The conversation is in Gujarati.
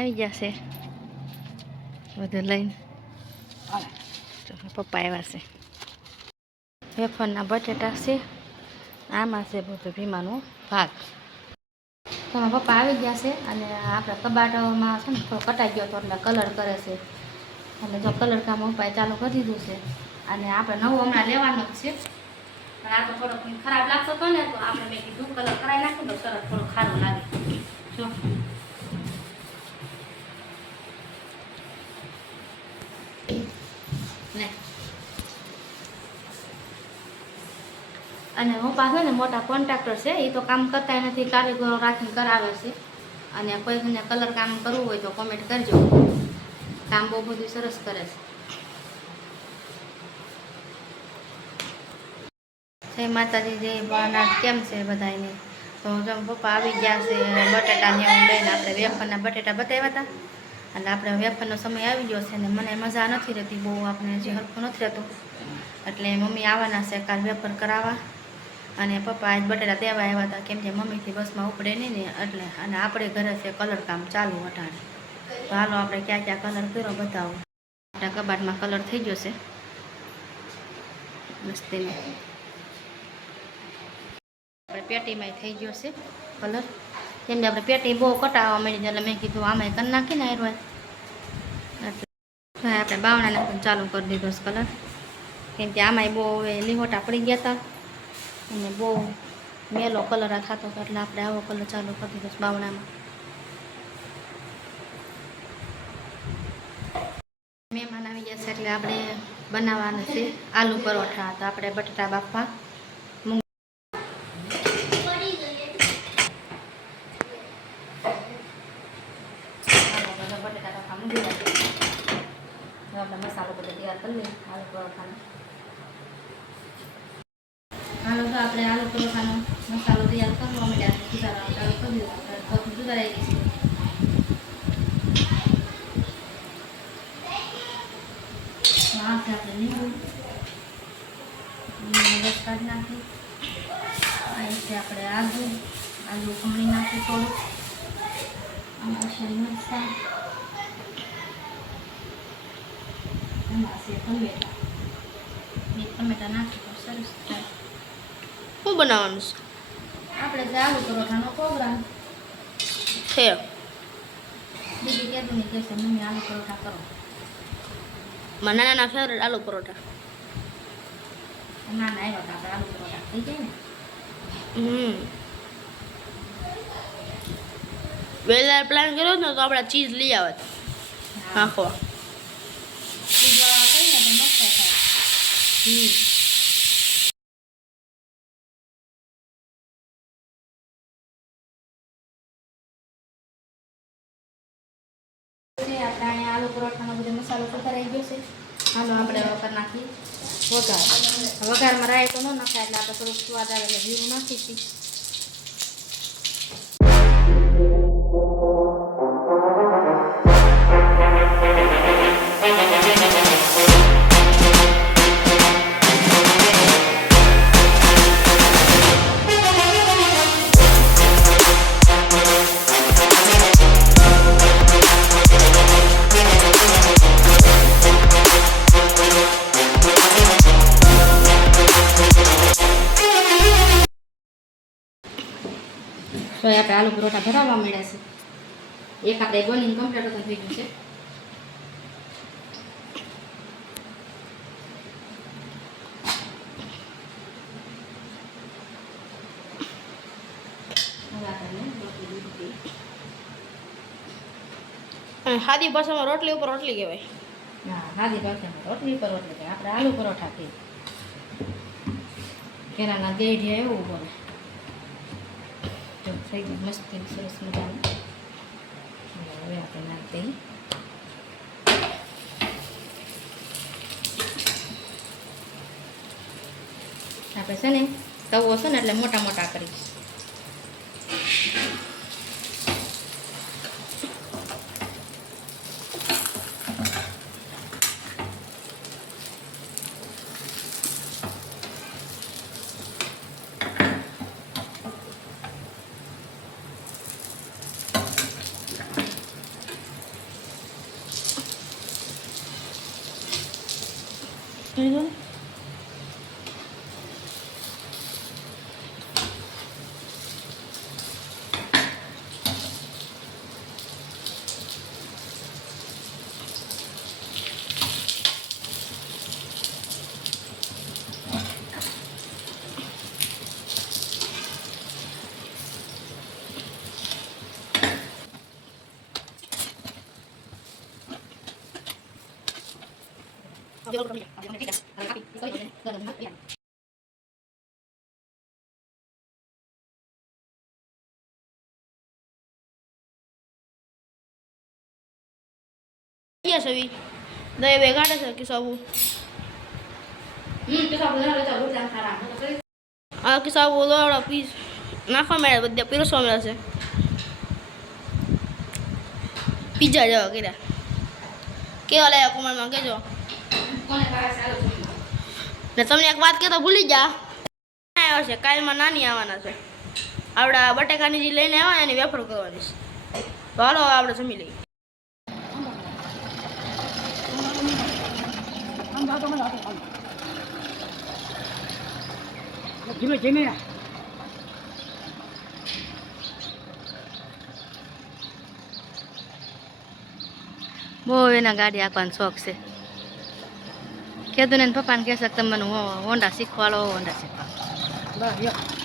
આવી છે બધું લઈને પપ્પા આવ્યા છે વેફરના બટેટા છે આમાં છે બધું ભીમાનો ભાગ તો પપ્પા આવી ગયા છે અને આપણે કબાટમાં છે ને થોડો કટાઈ ગયો હતો એટલે કલર કરે છે એટલે જો કલર કામ ઉપાય ચાલુ કરી દીધું છે અને આપણે નવું હમણાં લેવાનું જ છે પણ આ તો થોડોક ખરાબ લાગતો હતો ને તો આપણે મેં કીધું કલર કરાવી નાખ્યું તો સરસ થોડું ખારું લાગે જો અને હું પાસે ને મોટા કોન્ટ્રાક્ટર છે એ તો કામ કરતા નથી, કારીગરો રાખીને કરાવે છે. અને કોઈને કલર કામ કરવું હોય તો કોમેન્ટ કરજો. કામ બહુ બધું સરસ કરે છે. જય માતાજી, જય ભોળાનાથ. કેમ છે બધાને તો જો પપ્પા આવી ગયા છે, બટેટા ને એવું લઈને આપણે વેફરના બટેટા બતાવ્યા હતા. અને આપણે વેફરનો સમય આવી ગયો છે ને મને મજા નથી રહેતી બહુ, આપણે હજી હરખું નથી રહેતું. એટલે મમ્મી આવવાના છે કાલ વેફર કરાવવા. અને પપ્પા આજ બટેટા દેવા આવ્યા હતા, કેમ કે મમ્મીથી બસમાં ઉપડે નહીં ને એટલે, અને આપણે ઘરે છે કલર કામ ચાલુ અટાણે તો હાલો આપણે ક્યાં ક્યાં કલર કર્યો બતાવો. આપણા કબાટમાં કલર થઈ ગયો છે. મસ્તીનો. આપણે પેટીમાં થઈ ગયો છે કલર. કેમ કે આપણે પેટી બહુ કટાવવા મળી એટલે મેં કીધું આમાં કરી નાખીને આવ્યો એટલે આપણે બાવણાને પણ ચાલુ કરી દીધો છે કલર. કેમ કે આમાંય બહુ લીહોટા પડી ગયા હતા. અને બહુ મેલો કલર આ થતો એટલે આપણે આવો કલર ચાલુ કરી દીધો બાવણામાં. મહેમાન આવી ગયા છે એટલે આપણે બનાવવાના છે આલુ પરોઠા. તો આપણે બટાટા બાફવા બટાટા બાફવા મૂકી આપણે મસાલો બધો તૈયાર કરી લઈએ આલુ પરોઠાનો હાલો તો આપણે આલુ પરોઠાનો મસાલો તૈયાર કરવા અમે સુધારા ચાલુ કરી દીધો આપણે સુધારાઈ ગઈ છે આ છે આપણે લીંબુ રસ કાઢી નાખી. આ આપણે આદુ. આદુ ખમણી નાખી થોડું. આમાં મરચા. મરચાં એમાં છે ટમેટા. ટમેટા નાખી તો સરસ થાય. શું બનાવવાનું આપણે જે આલુ પરોઠાનો પ્રોગ્રામ છે. બીજી કહેતું નહીં કહેશે મમ્મી આલુ પરોઠા કરો. મને નાના ફેવરેટ આલુ પરોઠા. ના ના આવ્યા આપણે આલુ પરોઠા થઈ જાય ને. હમ. વેલાર પ્લાન કર્યો ને તો આપણે ચીઝ લઈ આવે. નાખવા પીઝા કહીએ તો મસ્ત થાય. હમ. છે. આપણે અહીંયા આલુ પરોઠાનો બધો મસાલો કરાઈ ગયો છે. હાલો આપણે હવે કરી નાખીએ. વઘાર. વઘારમાં રાય તો ન નાખાય એટલે આપણે થોડુંક સ્વાદ આવે એટલે જીરું નાખીશું તો આપણે આલુ પરોઠા ભરાવવા મળ્યા છે. એક આપણે બોલિંગ કમ્પ્લીટ તો થઈ ગયું છે. હાદી સાદી ભાષામાં રોટલી ઉપર રોટલી કહેવાય. હા સાદી ભાષામાં રોટલી ઉપર રોટલી કહેવાય. આપણે આલુ પરોઠા કહીએ. કેરાના દેઢ એવું બોલે. થઈ ગયું મસ્ત સરસ મજાનું હવે આપણે નાખી આપણે છે ને તવો છે ને એટલે મોટા મોટા કરીશ લીધું ને? ક્યાં સવી દય કાઢે છે કિસાબુ આ કે સાબુ દોડા પીસ નાખવા મળ્યા બધા પીરસવા મળ્યા છે પીઝા જેવા કર્યા કેવા લાયા કુમારમાં કહેજો ને તમને એક વાત કહેતા ભૂલી જા. આવ્યો છે કાલમાં નાની આવવાના છે. આપણા બટેકાની જે લઈને આવ્યા એની વેફર કરવાની છે તો હાલો આપણે જમી લઈએ. ધીમે ધીમે. બહુ એના ગાડી આપવાનો શોખ છે. કીધું ને એને પપ્પાને કહેશે કે તમે મને હોન્ડા શીખવાડો હોન્ડા શીખવાડો બસ